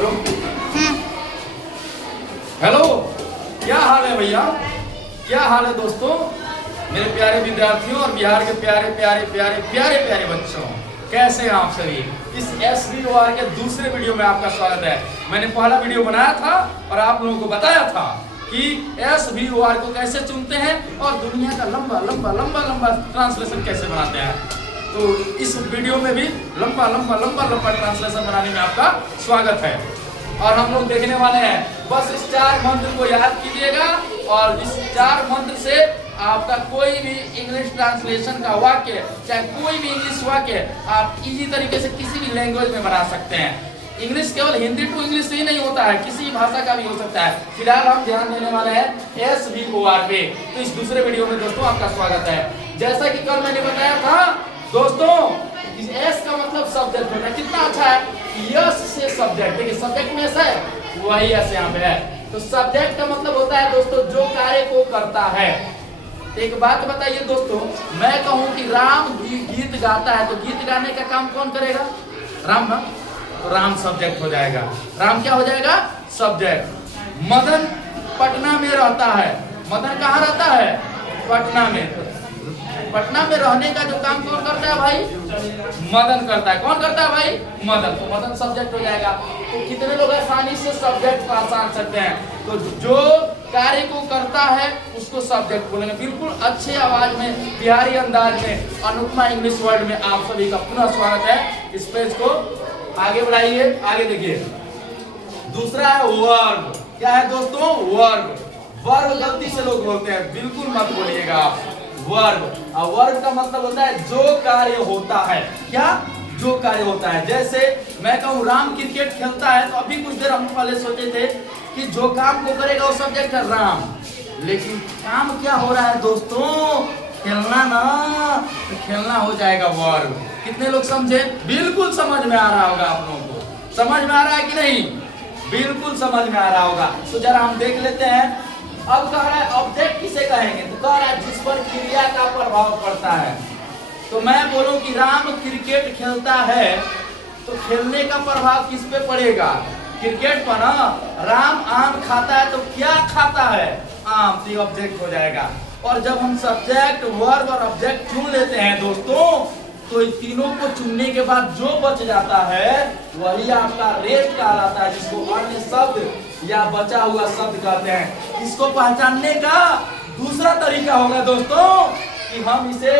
बोलो। हेलो, क्या हाल है भैया? क्या हाल है दोस्तों, मेरे प्यारे विद्यार्थियों और बिहार के प्यारे प्यारे प्यारे प्यारे प्यारे बच्चों, कैसे हैं आप सभी? इस SVOR के दूसरे वीडियो में आपका स्वागत है। मैंने पहला वीडियो बनाया था और आप लोगों को बताया था कि SVOR को कैसे चुनते हैं और दुनिया का लंबा लंबा लंबा लंबा ट्रांसलेशन कैसे बनाते हैं। तो इस वीडियो में भी लंबा लंबा लंबा लंबा ट्रांसलेशन बनाने में आपका स्वागत है। और हम लोग देखने वाले हैं, बस इस 4 मंत्र को याद कीजिएगा और इस 4 मंत्र से आपका कोई भी इंग्लिश ट्रांसलेशन का वाक्य, चाहे कोई भी इंग्लिश वाक्य, आप इजी तरीके से किसी भी लैंग्वेज में बना सकते हैं। इंग्लिश केवल हिंदी टू इंग्लिश से ही नहीं होता है, किसी भाषा का भी हो सकता है। फिलहाल हम ध्यान देने वाले हैं SVOR पे। तो इस दूसरे वीडियो में दोस्तों आपका स्वागत है। जैसा कि कल मैंने बताया था दोस्तों, एस का मतलब सब्जेक्ट होता है। कितना अच्छा है, यस से सब्जेक्ट। देखिए सब्जेक्ट में ऐसा है, वही ऐसे यहाँ पे है। तो सब्जेक्ट का मतलब होता है दोस्तों जो कार्य को करता है। एक बात बताइए दोस्तों, मैं कहूं कि राम गीत गाता है, तो गीत गाने का काम कौन करेगा? राम ना, तो राम सब्जेक्ट हो जाएगा। राम क्या हो जाएगा? सब्जेक्ट। मदन पटना में रहता है, मदन कहाँ रहता है? पटना में। पटना में रहने का जो काम कौन करता है भाई? मदन करता है। कौन करता है भाई? मदन। तो मदन सब्जेक्ट हो जाएगा। तो कितने लोग आसानी से सब्जेक्ट पहचान सकते हैं? तो जो कार्य को करता है उसको सब्जेक्ट बोलेंगे। बिल्कुल अच्छे आवाज में, बिहारी अंदाज में, अनुपमा इंग्लिश वर्ल्ड में आप सभी का पुनः स्वागत है। इस पेज को आगे बढ़ाइए, आगे देखिए। दूसरा है वर्ब। क्या है दोस्तों? वर्ब। वर्ब गलती से लोग बोलते हैं, बिल्कुल मत बोलिएगा आप। वर्ब, और वर्ब का मतलब होता है जो कार्य होता है। क्या? जो कार्य होता है। जैसे मैं कहूँ राम क्रिकेट खेलता है, तो अभी कुछ देर हम पहले सोचे थे कि जो काम को करेगा वो सब्जेक्ट है राम, लेकिन काम क्या हो रहा है दोस्तों? खेलना ना, तो खेलना हो जाएगा वर्ब। कितने लोग समझे? बिल्कुल समझ में आ रहा होगा आप लोगों को। समझ में आ रहा है कि नहीं? बिल्कुल समझ में आ रहा होगा। तो जरा हम देख लेते हैं। अब कह रहा है ऑब्जेक्ट किसे कहेंगे? तो कह रहा है जिस पर क्रिया का प्रभाव पड़ता है। तो मैं बोलूं कि राम क्रिकेट खेलता है, तो खेलने का प्रभाव किस पे पड़ेगा? क्रिकेट पर ना। राम आम खाता है, तो क्या खाता है? आम। तो ये ऑब्जेक्ट हो जाएगा। और जब हम सब्जेक्ट, वर्ब और ऑब्जेक्ट चुन लेते हैं दोस्तों, तो इन तीनों को चुनने के बाद जो बच जाता है वही आपका रेस्ट कहलाता है, जिसको अन्य शब्द या बचा हुआ शब्द कहते हैं। इसको पहचानने का दूसरा तरीका होगा दोस्तों कि हम इसे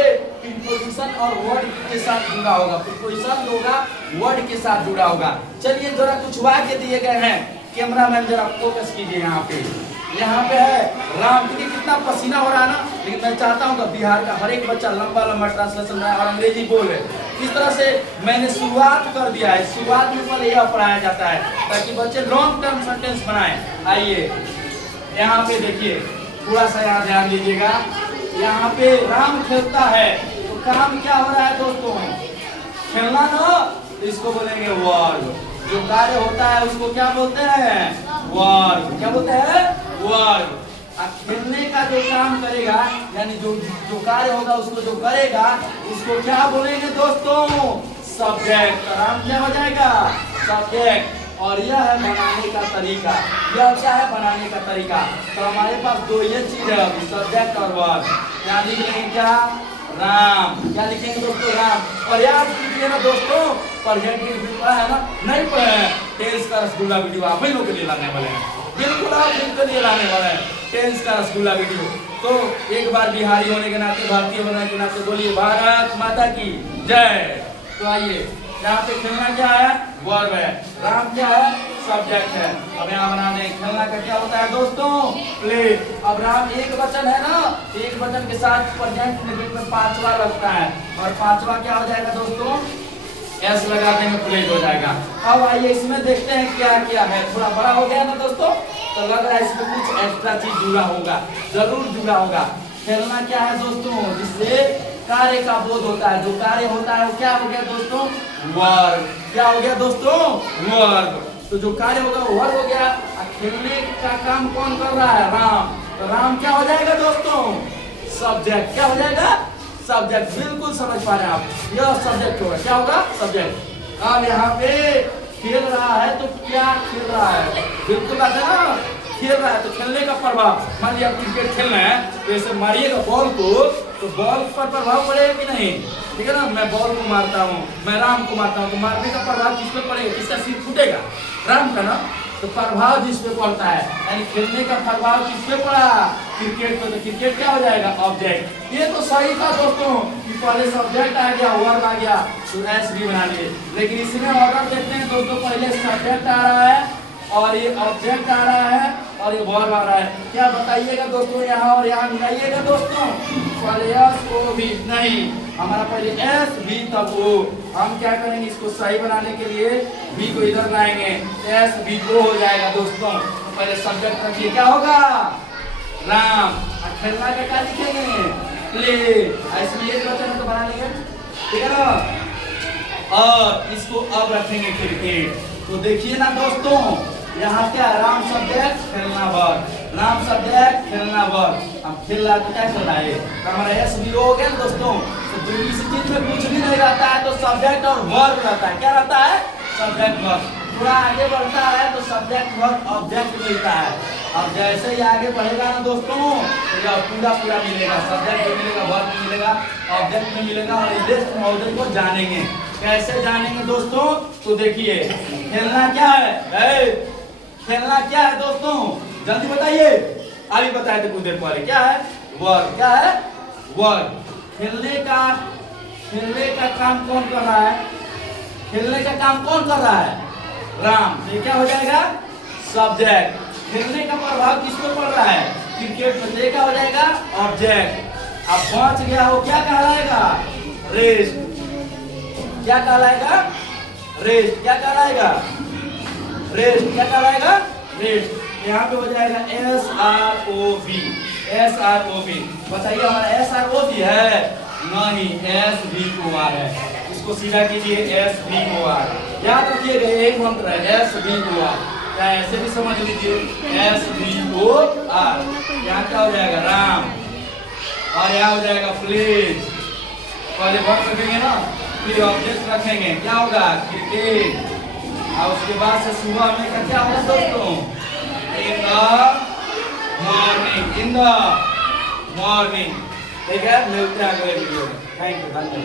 प्रीपोजिशन और वर्ड के साथ जुड़ा होगा। प्रीपोजिशन होगा, वर्ड के साथ जुड़ा होगा। चलिए जरा कुछ वाक्य दिए गए हैं, कैमरामैन जरा फोकस कीजिए। यहाँ पे है राम। देखिए कितना पसीना हो रहा है ना, लेकिन मैं चाहता हूँ कि बिहार का हर एक बच्चा लंबा लंबा ट्रांसलेशन बनाए और अंग्रेजी बोले। इस तरह से मैंने शुरुआत कर दिया है। शुरुआत में पहले यह पढ़ाया जाता है ताकि बच्चे लॉन्ग टर्म सेंटेंस बनाएं। आइए यहाँ पे देखिए, थोड़ा सा यहाँ ध्यान दीजिएगा। यहाँ पे राम खेलता है, तो काम क्या हो रहा है दोस्तों? खेलना ना, तो इसको बोलेंगे वर्ब। जो कार्य होता है उसको क्या बोलते हैं? वर्ब। क्या बोलते हैं? वर्ब। खेलने का जो काम करेगा, यानी जो कार्य होगा उसको जो करेगा उसको क्या बोलेंगे दोस्तों? सब्जेक्ट। राम क्या हो जाएगा? सब्जेक्ट। और यह है बनाने का तरीका। यह क्या है बनाने का तरीका? तो हमारे पास दो ये चीज है, सब्जेक्ट और वर्ब। यहाँ लिख लेंगे क्या? राम। क्या लिखेंगे दोस्तों? राम। और याद कीजिए ना दोस्तों, पढ़ा है ना? नहीं पढ़े हैं? टेंस का रसगुल्ला वीडियो आप ही लोग के लिए लाने वाले हैं। बिल्कुल आप इनके लिए लाने वाले हैं टेंस का रसगुल्ला वीडियो। तो एक बार बिहारी होने के नाते, भारतीय होने के नाते बोलिए भारत माता की जय। तो आइए, यहाँ पे खेलना क्या है? वर्ब है। राम क्या है? सब्जेक्ट है। अब यहाँ बना दें, खेलना का क्या होता है दोस्तों? प्ले। अब राम एक वचन है ना, एक वचन के साथ प्रेजेंट में पांचवा लगता है, और पांचवा क्या हो जाएगा दोस्तों? एस लगा देंगे, प्ले हो जाएगा। अब आइए इसमें देखते हैं क्या क्या है। थोड़ा बड़ा हो गया ना दोस्तों, तो लग रहा है इसमें कुछ एक्स्ट्रा चीज जुड़ा होगा, जरूर जुड़ा होगा। खेलना क्या है दोस्तों? जिससे कार्य का बोध होता है। जो कार्य होता है वो क्या हो गया दोस्तों? वर्ब। क्या हो गया दोस्तों? वर्ब। तो जो कार्य होगा वो वर्ब हो गया। खेलने का काम कौन कर रहा है? राम। तो राम क्या हो जाएगा दोस्तों? सब्जेक्ट। क्या हो जाएगा? सब्जेक्ट। बिल्कुल समझ पा रहे हैं आप, यह सब्जेक्ट होगा। क्या होगा? सब्जेक्ट। अब यहाँ पे खेल रहा है तो क्या खेल रहा है, बिल्कुल बात है ना, खेल रहा है तो खेलने का प्रभाव, मान लिया क्रिकेट खेलना है तो ऐसे मारिएगा बॉल को तो बॉल पर प्रभाव पड़ेगा कि नहीं, ठीक है ना। मैं बॉल को मारता हूँ, मैं राम को मारता हूँ तो मारने का प्रभाव किस पे पड़ेगा, किसका सिर फूटेगा, राम का ना। तो प्रभाव जिस पे पड़ता है यानी खेलने का प्रभाव किस पे पड़ा, क्रिकेट पे, तो क्रिकेट क्या हो जाएगा, ऑब्जेक्ट। ये तो सही था दोस्तों कि पहले सब्जेक्ट आ गया, वर्ब आ गया तो एस भी बना लिए, लेकिन इसमें ऑर्डर देखते हैं दोस्तों, पहले सब्जेक्ट आ रहा है और ये ऑब्जेक्ट आ रहा है और ये वर्ब आ रहा है। क्या बताइएगा दोस्तों, यहाँ और यहाँ मिलाइएगा दोस्तों, पहले एस को भी नहीं, हमारा पहले एस भी तब ओ। हम क्या करेंगे, इसको सही बनाने के लिए भी को इधर लाएंगे, एस भी को हो जाएगा दोस्तों। पहले सब्जेक्ट रखिए, क्या होगा, राम, और खेलना का क्या लिखेंगे, प्ले, इसमें ये वचन तो बना लेंगे, ठीक है ना। और इसको अब रखेंगे क्रिकेट। तो देखिए ना दोस्तों, यहाँ क्या, राम सब्जेक्ट खेलना वर्ब, राम सब्जेक्ट खेलना वर्ब। अब खेल रहा तो क्या चल रहा है, हमारा एस भी हो गया दोस्तों। तो दूसरी चीज में कुछ भी नहीं रहता है तो सब्जेक्ट और वर्ब रहता है, क्या रहता है, सब्जेक्ट वर्ब। थोड़ा आगे बढ़ता है तो सब्जेक्ट वर्ब ऑब्जेक्ट मिलता है। अब जैसे ही आगे बढ़ेगा ना दोस्तों तो यह पूरा पूरा मिलेगा, सब्जेक्ट भी मिलेगा, वर्ब भी मिलेगा, ऑब्जेक्ट भी मिलेगा। और इस मॉडल को जानेंगे, कैसे जानेंगे दोस्तों, तो देखिए खेलना क्या है, खेलना क्या है दोस्तों, जल्दी बताइए, अभी बताए थे कुछ देर पहले, क्या है, वर्ब, क्या है, वर्ब। खेलने का काम कौन कर रहा है, खेलने का काम कौन कर रहा है, राम। ये क्या हो जाएगा, सब्जेक्ट। खेलने का प्रभाव किस पर पड़ रहा है, क्रिकेट में, ये क्या हो जाएगा, ऑब्जेक्ट। अब बच गया वो क्या कहलाएगा, रेस्ट। क्या कहलाएगा, रेस्ट, क्या कहलाएगा, रेस्ट, क्या कहलाएगा, रेस्ट। यहाँ पे हो जाएगा S R O B, S R O B. बताइए हमारा एस आर ओ बी है, नहीं, एस बी ओ आर है। इसको सीधा कीजिए, एस बी ओ आर, याद रखिएगा एक मंत्र है, एस बी ओ आर, या ऐसे भी समझ लीजिए, एस बी ओ आर। यहाँ क्या हो जाएगा, राम, और यहाँ हो जाएगा प्लीज। पहले वर्ब रखेंगे ना, फिर ऑब्जेक्ट रखेंगे, क्या होगा, क्रिकेट। और उसके बाद से सुबह में का क्या होगा दोस्तों, in the morning, in the morning. ठीक है, मिलते हैं अगले वीडियो में, थैंक यू, धन्यवाद।